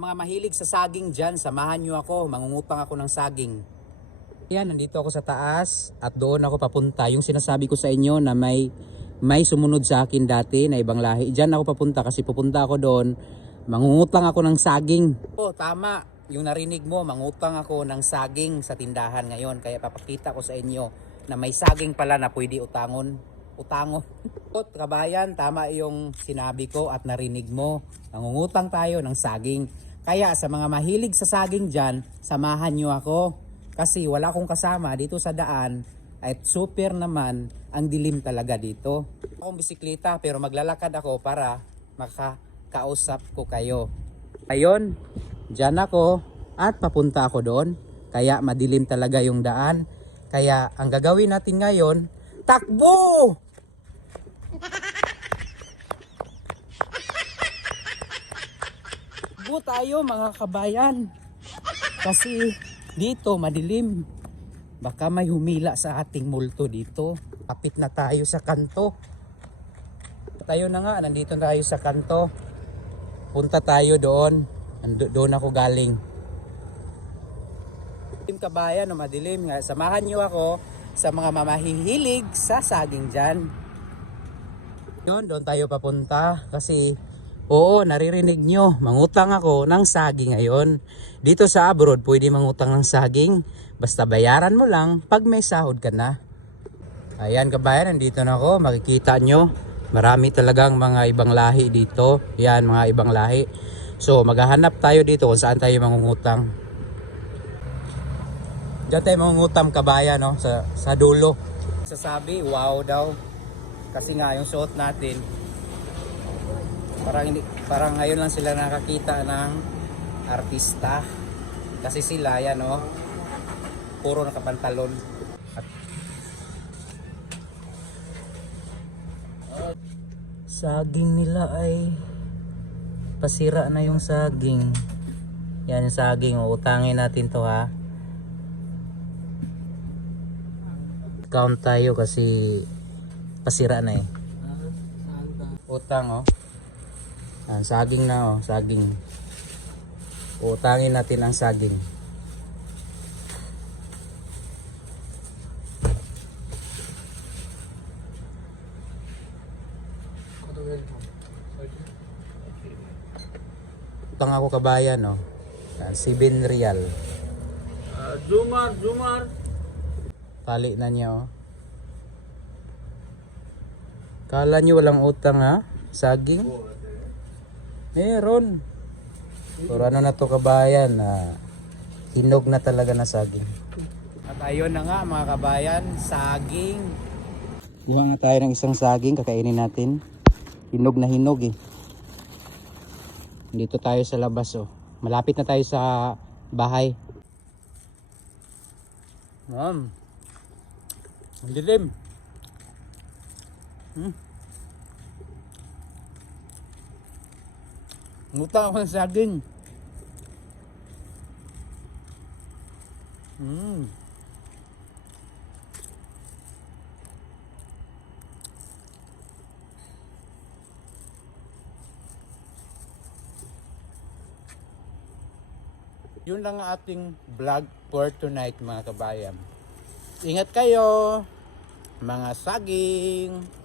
Mga mahilig sa saging dyan, samahan nyo ako, mangungutang ako ng saging. Yan, nandito ako sa taas at doon ako papunta. Yung sinasabi ko sa inyo na may sumunod sa akin dati na ibang lahi. Diyan ako papunta kasi pupunta ako doon, mangungutang ako ng saging. Oh, tama, yung narinig mo, mangutang ako ng saging sa tindahan ngayon. Kaya papakita ko sa inyo na may saging pala na pwede utangon. Kabayan, tama yung sinabi ko at narinig mo. Mangungutang tayo ng saging. Kaya sa mga mahilig sa saging dyan, samahan nyo ako. Kasi wala akong kasama dito sa daan. At super naman, ang dilim talaga dito. Akong bisikleta pero maglalakad ako para makakausap ko kayo. Ayun, dyan ako at papunta ako doon. Kaya madilim talaga yung daan. Kaya ang gagawin natin ngayon, takbo! Takbo tayo mga kabayan. Kasi dito madilim. Baka may humila sa ating multo dito. Kapit na tayo sa kanto. Tayo na nga, nandito na tayo sa kanto. Punta tayo doon. Doon ako galing. Team kabayan o madilim nga. Samahan nyo ako sa mga mamahihilig sa saging dyan. Doon tayo papunta kasi oo, naririnig nyo, mangutang ako ng saging ngayon. Dito sa abroad, pwede mangutang ng saging. Basta bayaran mo lang pag may sahod ka na. Ayan kabayan, nandito na ako. Makikita nyo, marami talagang mga ibang lahi dito. Yan, mga ibang lahi. So, maghahanap tayo dito kung saan tayo mangungutang. Diyan tayo mangungutang kabayan, no? Sa dulo. Sasabi, wow daw. Kasi nga, yung suot natin, parang ngayon lang sila nakakita ng artista kasi sila yan puro nakapantalon at saging nila ay pasira na yung saging. Yan yung saging, utangin natin to ha. Count tayo kasi pasira na utang saging na saging. Utangin natin ang saging. Utang ako kabayan 7 real. Zumar. Tali na niya Kala nyo walang utang ha? Saging? Meron. Pero ano na to kabayan, hinog na talaga na saging. At ayun na nga mga kabayan, saging. Kuha nga tayo ng isang saging, kakainin natin. Hinog na hinog Dito tayo sa labas Malapit na tayo sa bahay. Ang dilim. Ngutang ako ng saging. Yun lang ang ating vlog for tonight mga kabayan. Ingat kayo mga saging.